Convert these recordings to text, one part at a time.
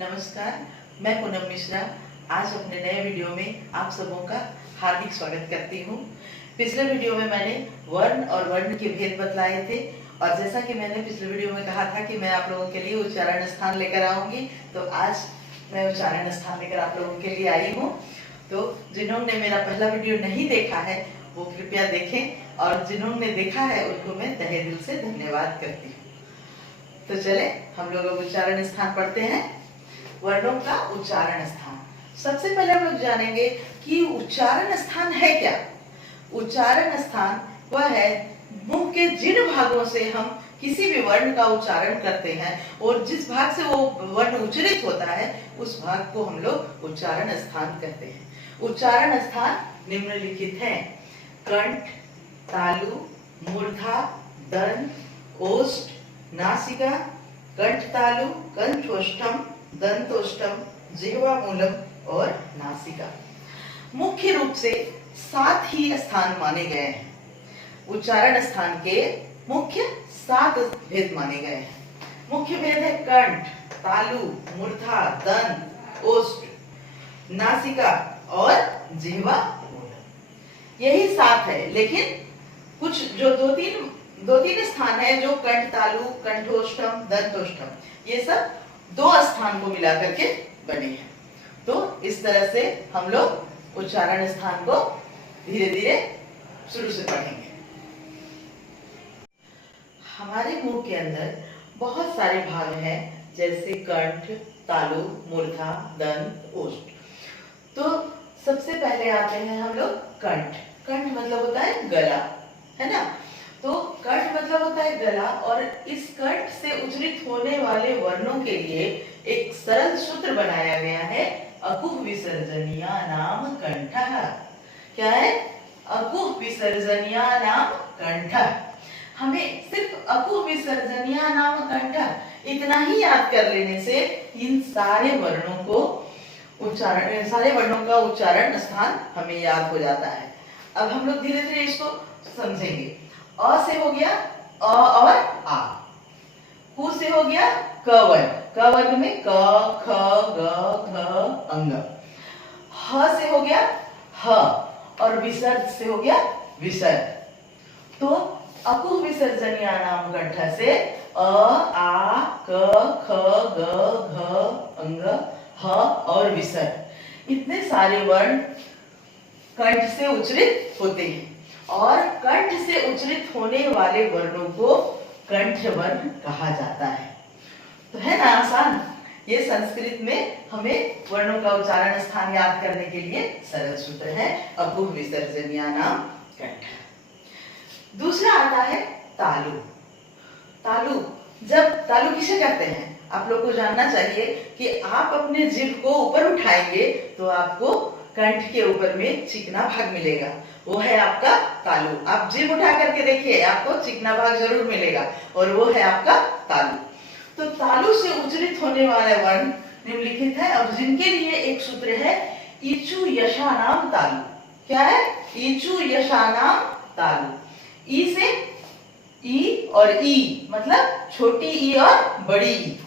नमस्कार, मैं पूनम मिश्रा आज अपने नए वीडियो में आप सबों का हार्दिक स्वागत करती हूँ। पिछले वीडियो में मैंने वर्ण और वर्ण के भेद बतलाए थे और जैसा कि मैंने पिछले वीडियो में कहा था कि मैं आप लोगों के लिए उच्चारण स्थान लेकर आऊंगी, तो आज मैं उच्चारण स्थान लेकर आप लोगों के लिए आई हूँ। तो जिन्होंने मेरा पहला वीडियो नहीं देखा है वो कृपया देखें और जिन्होंने देखा है उनको मैं तहे दिल से धन्यवाद करती हूँ। तो चले हम लोग उच्चारण स्थान पढ़ते हैं। वर्णों का उच्चारण स्थान। सबसे पहले हम लोग जानेंगे कि उच्चारण स्थान है क्या। उच्चारण स्थान वह है मुंह के जिन भागों से हम किसी भी वर्ण का उच्चारण करते हैं और जिस भाग से वो वर्ण उच्चारित होता है उस भाग को हम लोग उच्चारण स्थान कहते हैं। उच्चारण स्थान निम्नलिखित हैं: कंठ, तालु, मूर्धा, दंत, ओष्ठ, नासिका, कंठ तालु, कंठोष्ठम, दंतोष्ठम, जिह्वा मूलम और नासिका। मुख्य रूप से 7 ही स्थान माने गए हैं। उच्चारण स्थान के मुख्य 7 भेद माने गए हैं। मुख्य भेद है कंठ, तालु, मूर्धा, दंत, ओष्ठ, नासिका और जिह्वा मूलम। यही 7 है, लेकिन कुछ जो दो तीन स्थान है जो कंठ तालु, कंठोष्ठम, दंतोष्ठम, ये सब 2 स्थान को मिला करके बने हैं। तो इस तरह से हम लोग उच्चारण स्थान को धीरे धीरे शुरू से पढ़ेंगे। हमारे मुंह के अंदर बहुत सारे भाग हैं, जैसे कंठ, तालु, मूर्धा, दंत, ओष्ठ। तो सबसे पहले आते हैं हम लोग कंठ। कंठ मतलब होता है गला, है ना। तो कंठ मतलब होता है गला और इस कंठ से उच्चारित होने वाले वर्णों के लिए एक सरल सूत्र बनाया गया है, अकुह विसर्जनीया नाम कंठः। क्या है? अकुह विसर्जनीया नाम कंठः। हमें सिर्फ अकुह विसर्जनीया नाम कंठः इतना ही याद कर लेने से इन सारे वर्णों का उच्चारण स्थान हमें याद हो जाता है। अब हम लोग धीरे धीरे इसको समझेंगे। अ से हो गया अ और आ। कु से हो गया क वर्ण। क वर्ग में क, ख, ग, घ, अंग। ह से हो गया ह और विसर्ग से हो गया विसर्ग। तो अकुह विसर्जनीया नाम कंठ से अ, आ, क, ख, ग, घ, अंग, ह और विसर्ग, इतने सारे वर्ण कंठ से उच्चारित होते हैं और कंठ से उच्चारित होने वाले वर्णों को कंठ वर्ण कहा जाता है। तो है ना आसान। ये संस्कृत में हमें वर्णों का उच्चारण स्थान याद करने के लिए सरल सूत्र है, अकुह विसर्जनीया नाम कंठ। दूसरा आता है तालु। तालु किसे कहते हैं? आप लोग को जानना चाहिए कि आप अपने जिह्वा को ऊपर उठाएंगे तो आपको कंठ के ऊपर में चिकना भाग मिलेगा, वो है आपका तालु। आप जिह्वा उठा करके देखिए, आपको चिकना भाग जरूर मिलेगा और वो है आपका तालु। तो तालु से उच्चारित होने वाले वर्ण निम्नलिखित है और जिनके लिए एक सूत्र है, ईचु यशानाम तालु। क्या है? ईचु यशानाम तालु। ई से ई और ई मतलब छोटी ई और बड़ी ई।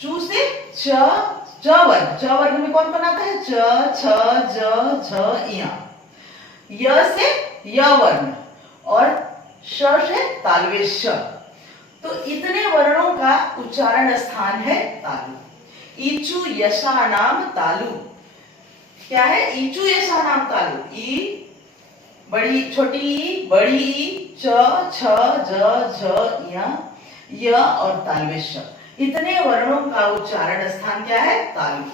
चू से च वर्ग में कौन कौन आता है? च, छ, ज, झ, इया। य से य वर्ण और श से तालवे श। तो इतने वर्णों का उच्चारण स्थान है तालु। ईचु यशानाम तालु। क्या है? ईचु यशानाम तालु। ई छोटी ई, बड़ी ई, च, छ, ज, झ, इया, य और तालवे श, इतने वर्णों का उच्चारण स्थान क्या है? तालु।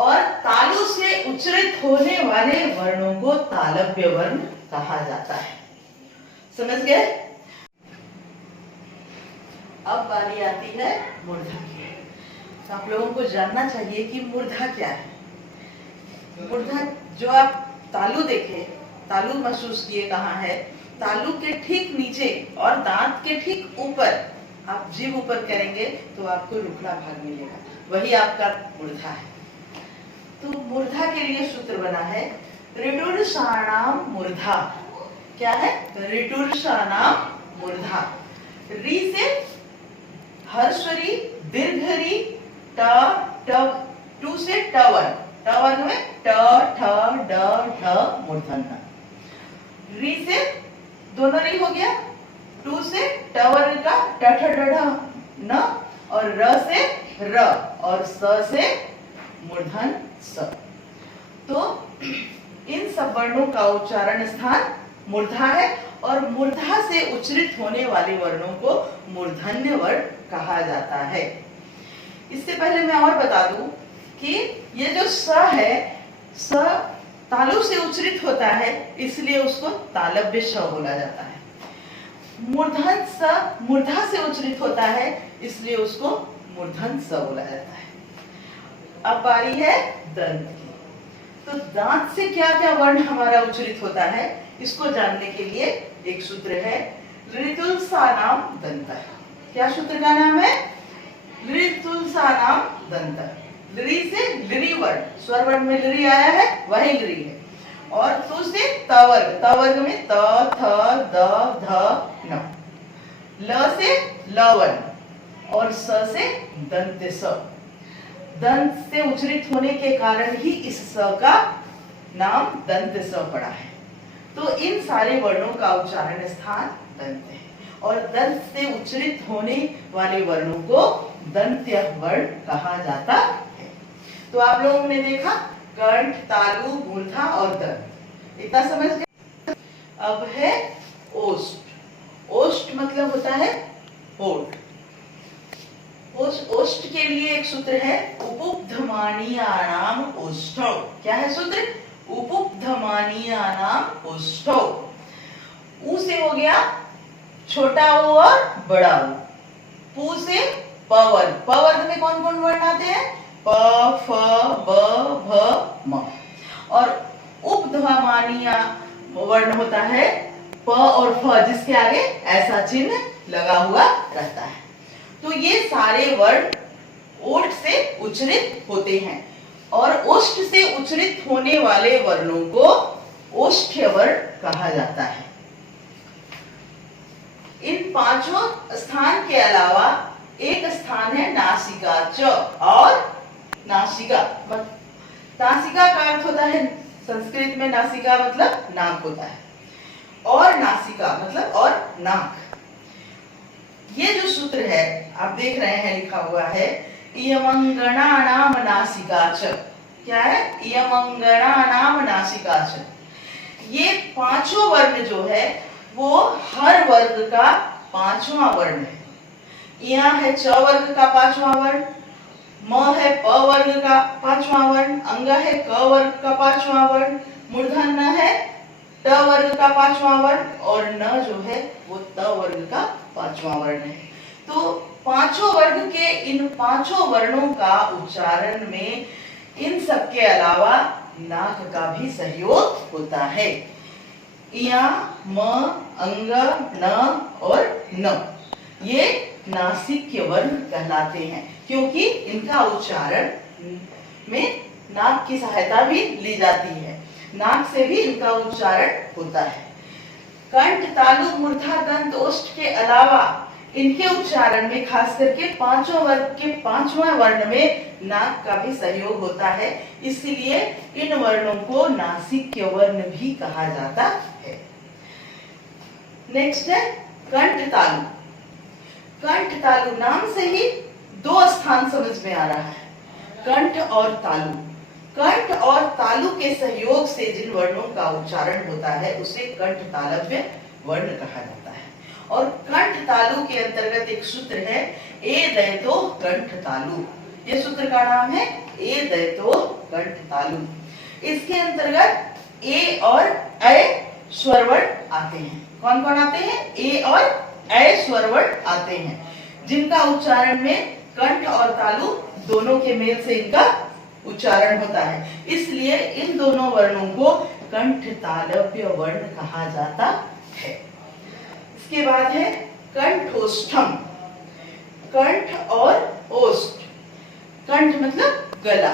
और तालु से उच्चारित होने वाले वर्णों को तालव्य वर्ण कहा जाता है। समझ गए? अब बारी आती है मूर्धा की। तो आप लोगों को जानना चाहिए कि मूर्धा क्या है। मूर्धा, जो आप तालु देखे, तालु महसूस किए कहाँ है? तालु के ठीक नीचे और दांत के ठीक ऊपर आप जीभ ऊपर करेंगे तो आपको रुखड़ा भाग मिलेगा, वही आपका मूर्धा है। तो मूर्धा के लिए सूत्र बना है, ऋटुर्षाणाम मूर्धा। क्या है? ऋटुर्षाणाम मूर्धा। री से हर्षरी, दीर्घ री, ट, ट, टू से ट वर्ग, ट वर्ग में ट ठ ड ढ मूर्धन्य। री से दोनों री हो गया, टू से ट वर्ग का ट ठ ड ढ न, और र से र, और स से मूर्धन्य स। तो इन सब वर्णों का उच्चारण स्थान मूर्धा है, और मूर्धा से उच्चरित होने वाले वर्णों को मूर्धन्य वर्ण कहा जाता है। इससे पहले मैं और बता दूं कि ये जो स है, स तालु से उच्चरित होता है, इसलिए उसको तालव्य श बोला जाता है। मूर्धन स मूर्धा से उच्चरित होता है, इसलिए उसको मूर्धन स बोला जाता है। अब बारी है दंत की। तो दांत से क्या क्या वर्ण हमारा उच्चरित होता है, इसको जानने के लिए एक सूत्र है, ऋतुलसानाम दंतः। क्या सूत्र का नाम है? ऋतुलसानाम दंतः। लृ से लृ वर्ण, स्वर वर्ण में लृ आया है, वही लृ है। और तु से त वर्ग, त वर्ग में त थ द ध न। ल से ल वर्ण, और स से दंत स। दंत से उच्चरित होने के कारण ही इस स का नाम दंत स पड़ा है। तो इन सारे वर्णों का उच्चारण स्थान दंत है, और दंत से उच्चरित होने वाले वर्णों को दंत्य वर्ण कहा जाता है। तो आप लोगों ने देखा कंठ, तालु, मूर्धा और दंत, इतना समझ गए। अब है ओष्ठ। ओष्ठ मतलब होता है होठ। ओष्ठ के लिए एक सूत्र है, उपुब्धमानीयानाम ओष्ठौ। क्या है सूत्र? उपुब्धमानीयानाम ओष्ठौ। ऊ से हो गया छोटा ऊ और बड़ा ऊ। पू से प वर्ग, प वर्ग में कौन कौन वर्ण आते हैं? प, फ, ब, भ, म। और उपध्मानीय वर्ण होता है प और फ, जिसके आगे ऐसा चिन्ह लगा हुआ रहता है। तो ये सारे वर्ण ओष्ठ से उच्चरित होते हैं, और ओष्ठ से उच्चरित होने वाले वर्णों को ओष्ठ्य वर्ण कहा जाता है। इन पांचों स्थान के अलावा एक स्थान है नासिका च, और नासिका नासिका का अर्थ होता है, संस्कृत में नासिका मतलब नाक होता है, और नासिका मतलब और नाक। ये जो सूत्र है आप देख रहे हैं, लिखा हुआ है इयमंगणानाम नासिका च। क्या है? इयमंगणानाम नासिका च। ये पांचों वर्ण जो है वो हर वर्ग का पांचवा वर्ण है। यहाँ है च वर्ग का पांचवा वर्ण, म है प वर्ग का पांचवा वर्ण, अंग है क वर्ग का पांचवा वर्ण, मूर्धन्य है ट वर्ग का पांचवा वर्ण, और न जो है वो त वर्ग का पांचवा वर्ण है। तो पांचों वर्ग के इन पांचों वर्णों का उच्चारण में इन सब के अलावा नाक का भी सहयोग होता है। या, म, अंग, न और न, ये नासिक्य वर्ण कहलाते हैं, क्योंकि इनका उच्चारण में नाक की सहायता भी ली जाती है। नाक से भी इनका उच्चारण होता है। कंठ, तालु, मूर्धा, दंत, ओष्ठ के अलावा इनके उच्चारण में खास करके पांचों वर्ग के पांचवा वर्ण में नाक का भी सहयोग होता है, इसलिए इन वर्णों को नासिक्य वर्ण भी कहा जाता है। नेक्स्ट है कंठ तालु। कंठ तालु नाम से ही दो स्थान समझ में आ रहा है, कंठ और तालु। कंठ और तालु के सहयोग से जिन वर्णों का उच्चारण होता है उसे कंठ तालव्य वर्ण कहा जाता है। और कंठ तालु के अंतर्गत एक सूत्र है ए दयतो कंठ तालु। ये सूत्र का नाम है ए दयतो कंठ तालु। इसके अंतर्गत ए और ऐ स्वर वर्ण आते हैं। कौन कौन आते हैं? ए और ऐ स्वर वर्ण आते हैं, जिनका उच्चारण में कंठ और तालु दोनों के मेल से इनका उच्चारण होता है, इसलिए इन दोनों वर्णों को कंठ तालव्य वर्ण कहा जाता है। इसके बाद है कंठोष्ठम। कंठ और ओष्ठ, कंठ मतलब गला,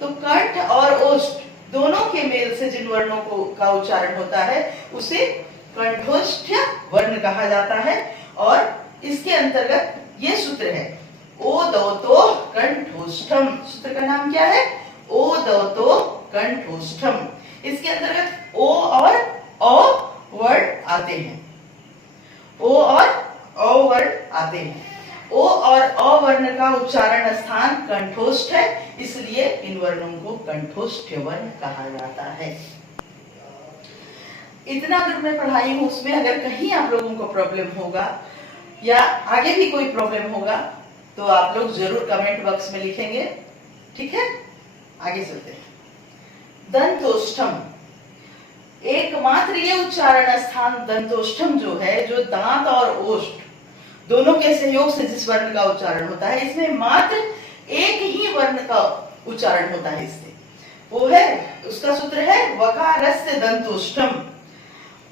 तो कंठ और ओष्ठ दोनों के मेल से जिन वर्णों को का उच्चारण होता है उसे कंठोष्ठ्य वर्ण कहा जाता है। और इसके अंतर्गत ये सूत्र है ओदौतो कंठोष्ठम। सूत्र का नाम क्या है? ओदौतो कंठोष्ठम। इसके अंतर्गत ओ और औ वर्ड आते हैं। ओ और औ वर्ड आते हैं। ओ और अ वर्ण का उच्चारण स्थान कंठोष्ठ है, इसलिए इन वर्णों को कंठोष्ठ वर्ण कहा जाता है। इतना अगर मैं पढ़ाई हूं, उसमें अगर कहीं आप लोगों को प्रॉब्लम होगा या आगे भी कोई प्रॉब्लम होगा तो आप लोग जरूर कमेंट बॉक्स में लिखेंगे, ठीक है? आगे चलते हैं। दंतोष्ठम, एकमात्र ये उच्चारण स्थान दंतोष्ठम जो है, जो दांत और ओष्ठ दोनों के सहयोग से जिस वर्ण का उच्चारण होता है, इसमें मात्र एक ही वर्ण का उच्चारण होता है। इससे वो है, उसका सूत्र है वकारस्य दंतोष्ठम।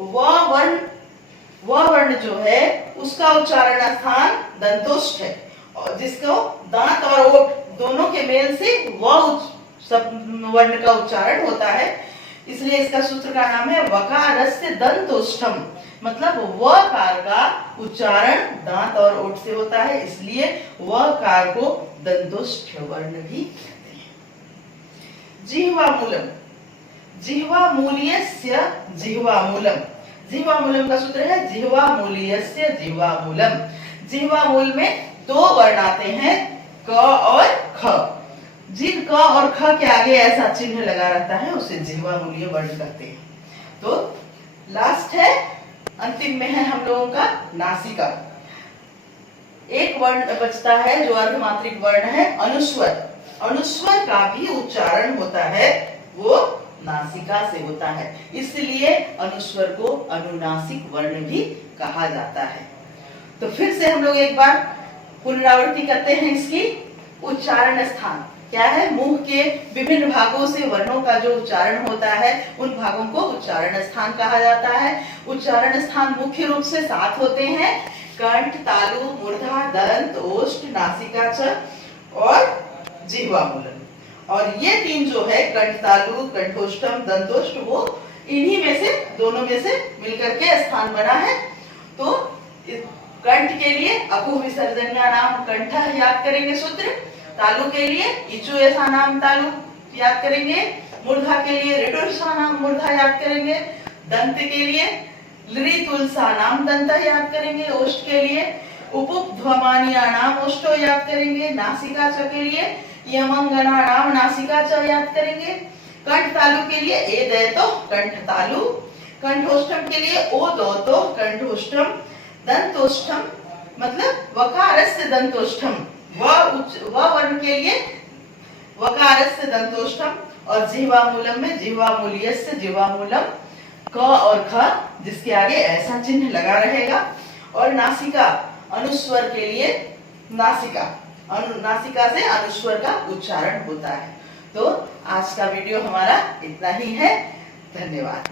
वह वर्ण जो है उसका उच्चारण स्थान दंतोष्ठ है, और जिसको दांत और ओठ दोनों के मेल से वह वर्ण का उच्चारण होता है, इसलिए इसका सूत्र का नाम है वकारस्य दंतोष्ठम। मतलब व कार का उच्चारण दांत और ओठ से होता है, इसलिए व कार को दंतोष्ठ वर्ण भी कहते हैं। जिह्वामूलम, जिह्वामूल्यस्य जिह्वामूलम। जिह्वामूलम का सूत्र है जिह्वामूल्यस्य जिह्वामूलम। जिह्वामूल में दो वर्ण आते हैं, क और ख। जिन क और ख के आगे ऐसा चिन्ह लगा रहता है उसे जिह्वामूल्य वर्ण कहते हैं। तो लास्ट है, अंतिम में है हम लोगों का नासिका। एक वर्ण बचता है जो अर्धमात्रिक वर्ण है, अनुस्वर। अनुस्वर का भी उच्चारण होता है, वो नासिका से होता है, इसलिए अनुस्वर को अनुनासिक वर्ण भी कहा जाता है। तो फिर से हम लोग एक बार पुनरावृत्ति करते हैं इसकी। उच्चारण स्थान क्या है? मुंह के विभिन्न भागों से वर्णों का जो उच्चारण होता है, उन भागों को उच्चारण स्थान कहा जाता है। उच्चारण स्थान मुख्य रूप से 7 होते हैं, कंठ, तालु, मूर्धा, दंत, ओष्ठ, नासिका च और जिह्वामूलम। और ये 3 जो है, कंठ, तालु, कंठोष्ठम, दंतोष्ठ, वो इन्हीं में से, दोनों में से मिलकर के स्थान बना है। तो कंठ के लिए अकुह विसर्जनीय नाम कंठ याद करेंगे सूत्र। तालु के लिए इचु ऐसा नाम तालु याद करेंगे। मूर्धा के लिए ऋडुरसा नाम मूर्धा याद करेंगे। दंत के लिए लृतुलसा नाम दंत याद करेंगे। ओष्ठ के लिए उपध्वमानिया नाम ओष्ठो याद करेंगे। नासिका च के लिए यमंगना नाम नासिका च याद करेंगे। कंठ तालु के लिए ए दैतो कंठ तालु। कंठोष्ठम के लिए ओ दोतो कंठोष्ठम। दंतोष्ठम मतलब वकारस्य दंतोष्ठम, व वर्ण के लिए वकारस्य दंतोष्ठम। और जिह्वामूलम में जिह्वामूल्यस्य जिह्वामूलम, क और ख जिसके आगे ऐसा चिन्ह लगा रहेगा। और नासिका अनुस्वर के लिए नासिका, नासिका से अनुस्वर का उच्चारण होता है। तो आज का वीडियो हमारा इतना ही है। धन्यवाद।